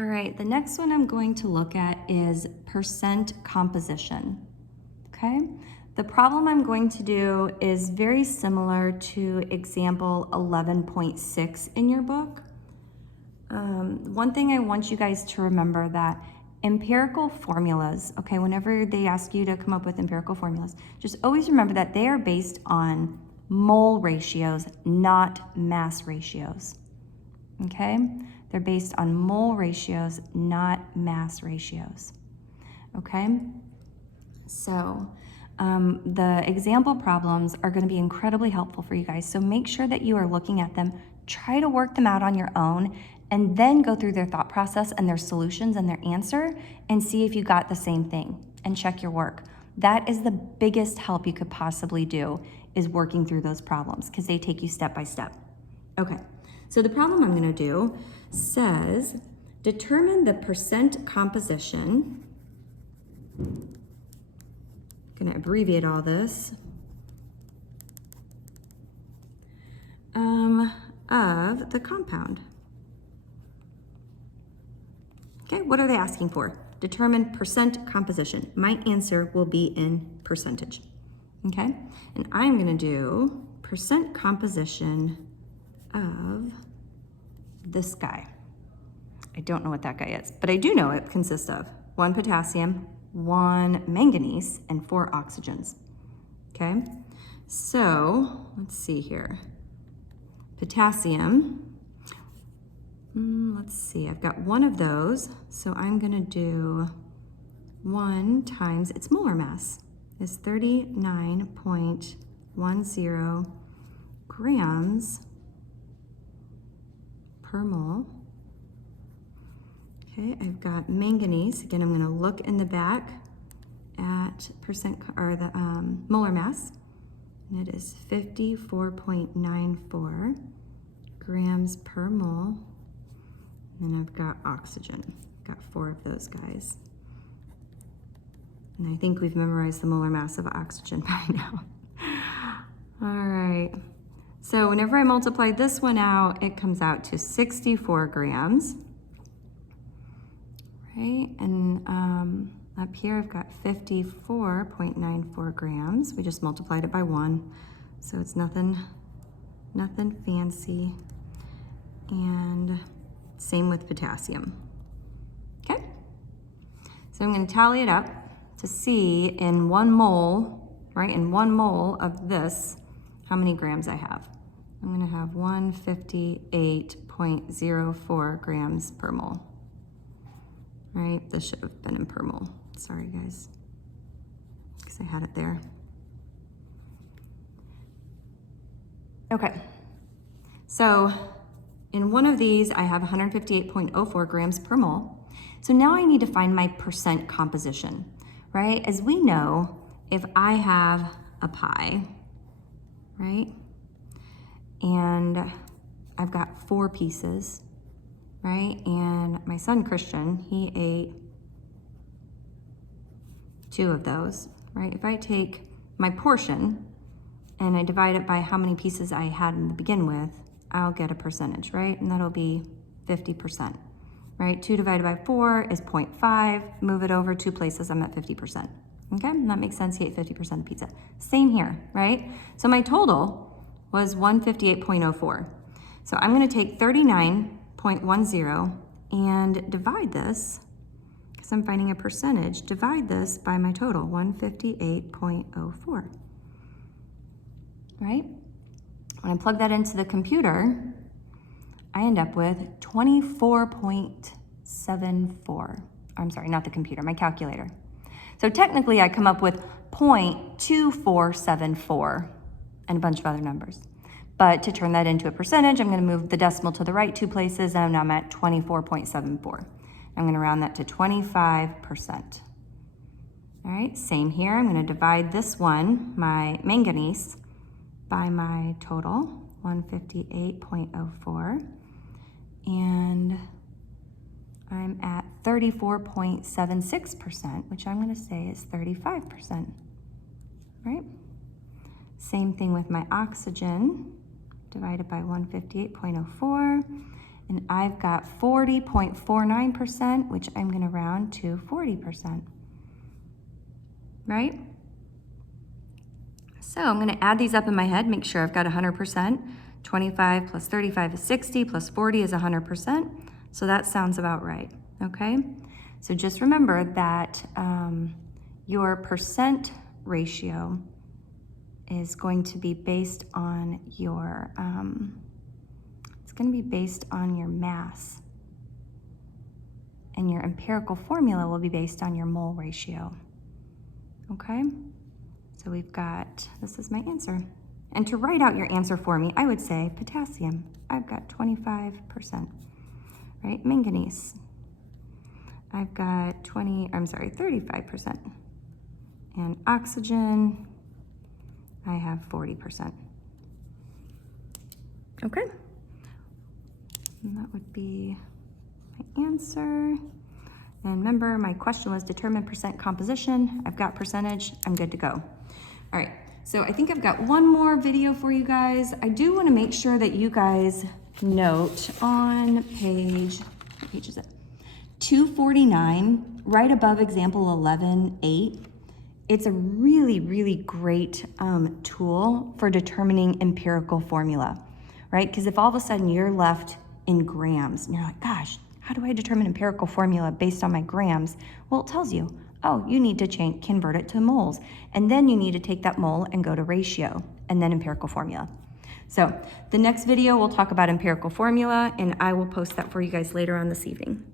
All right, the next one I'm going to look at is percent composition, okay? The problem I'm going to do is very similar to example 11.6 in your book. One thing I want you guys to remember that empirical formulas, okay, whenever they ask you to come up with empirical formulas, just always remember that they are based on mole ratios, not mass ratios, okay? They're based on mole ratios, not mass ratios, okay? So the example problems are going to be incredibly helpful for you guys. So make sure that you are looking at them, try to work them out on your own, and then go through their thought process and their solutions and their answer and see if you got the same thing and check your work. That is the biggest help you could possibly do, is working through those problems, because they take you step by step. Okay, so the problem I'm going to do says determine the percent composition. I'm going to abbreviate all this, of the compound. Okay, what are they asking for? Determine percent composition. My answer will be in percentage. Okay, and I'm going to do percent composition of this guy. I don't know what that guy is, but I do know it consists of 1 potassium, 1 manganese, and 4 oxygens. Okay, so let's see here. Potassium, let's see, I've got 1 of those, so I'm going to do 1 times its molar mass is 39.10 grams per mole. Okay, I've got manganese. Again, I'm going to look in the back at percent or the molar mass, and it is 54.94 grams per mole. And then I've got oxygen. Got 4 of those guys. And I think we've memorized the molar mass of oxygen by now. All right. So whenever I multiply this one out, it comes out to 64 grams. Right, and up here I've got 54.94 grams. We just multiplied it by 1, so it's nothing fancy. And same with potassium. Okay, so I'm going to tally it up to see in 1 mole, right, in 1 mole of this, how many grams I have. I'm going to have 158.04 grams per mole. Right, this should have been in per mole. Sorry, guys, because I had it there. Okay, so in 1 of these, I have 158.04 grams per mole. So now I need to find my percent composition, right? As we know, if I have a pie, right, and I've got 4 pieces, right? And my son Christian, he ate 2 of those, right? If I take my portion and I divide it by how many pieces I had to begin with, I'll get a percentage, right? And that'll be 50%, right? 2 divided by 4 is 0.5. Move it over 2 places, I'm at 50%. Okay, and that makes sense. He ate 50% of pizza. Same here, right? So my total was 158.04. So I'm going to take 39.10 and divide this, because I'm finding a percentage, divide this by my total, 158.04, right? When I plug that into the computer, I end up with 24.74. I'm sorry, not the computer, my calculator. So technically I come up with 0.2474 and a bunch of other numbers. But to turn that into a percentage, I'm going to move the decimal to the right 2 places, and I'm at 24.74. I'm going to round that to 25%. All right, same here. I'm going to divide this one, my manganese, by my total, 158.04. And I'm at 34.76%, which I'm going to say is 35%. Right? Same thing with my oxygen, divided by 158.04, And I've got 40.49%, which I'm gonna round to 40%, right? So I'm gonna add these up in my head, make sure I've got 100%. 25 plus 35 is 60, plus 40 is 100%. So that sounds about right, okay? So just remember that your percent ratio is going to be based on your, it's gonna be based on your mass. And your empirical formula will be based on your mole ratio, okay? So we've got, this is my answer. And to write out your answer for me, I would say potassium. I've got 25%, right? Manganese. I've got 35%. And oxygen, I have 40%. Okay. And that would be my answer. And remember, my question was determine percent composition. I've got percentage, I'm good to go. All right, so I think I've got one more video for you guys. I do want to make sure that you guys note on page, what page is it? 249, right above example 11.8. It's a really, really great tool for determining empirical formula, right? Because if all of a sudden you're left in grams and you're like, gosh, how do I determine empirical formula based on my grams? Well, it tells you, oh, you need to convert it to moles. And then you need to take that mole and go to ratio and then empirical formula. So the next video, we'll talk about empirical formula, and I will post that for you guys later on this evening.